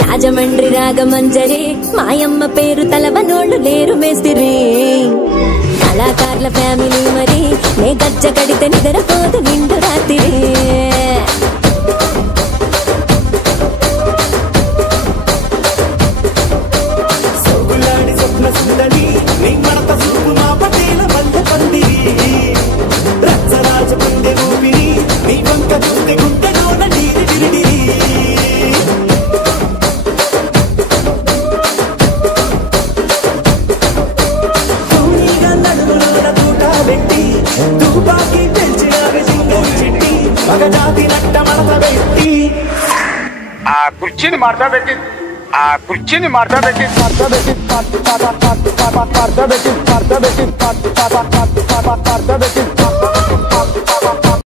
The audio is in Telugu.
రాజమండ్రి రాగమంజరి మాయమ్మ పేరు తలవనోళ్ళు లేరు మేస్తిరి కళాకారుల ఫ్యామిలీ మరి నే గజ్జ కడితే నిద్రపోదు నిండు రాత్రి కుర్చీని మార్తా పెట్టి కుర్చీని మార్తా పెట్టి